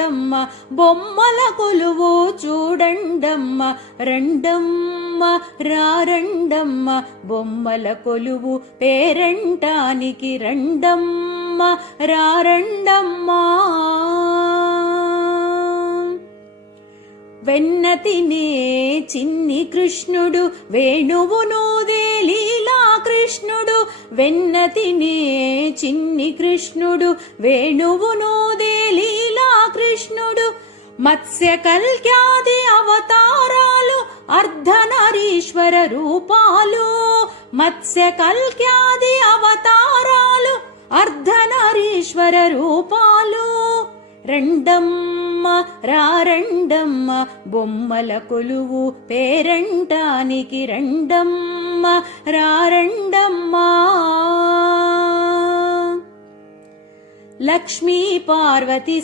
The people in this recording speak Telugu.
రండమ్మ బొమ్మల కొలువు చూడండమ్మ రండమ్మ రారండమ్మ బొమ్మల కొలువు పేరంటానికి రండమ్మ రారండమ్మా వెన్న తినే చిన్ని కృష్ణుడు వేణువునూదే లీలా కృష్ణుడు వెన్న తినే చిన్ని కృష్ణుడు వేణువునూదే లీలా కృష్ణుడు మత్స్య కల్క్యాది అవతారాలు అర్ధనారీశ్వర రూపాలు మత్స్య కల్క్యాది అవతారాలు అర్ధనారీశ్వర రూపాలు రండమ్మ రారండమ్మ బొమ్మల కొలువు పేరంటానికి రండమ్మ రారండమ్మా లక్ష్మీ పార్వతి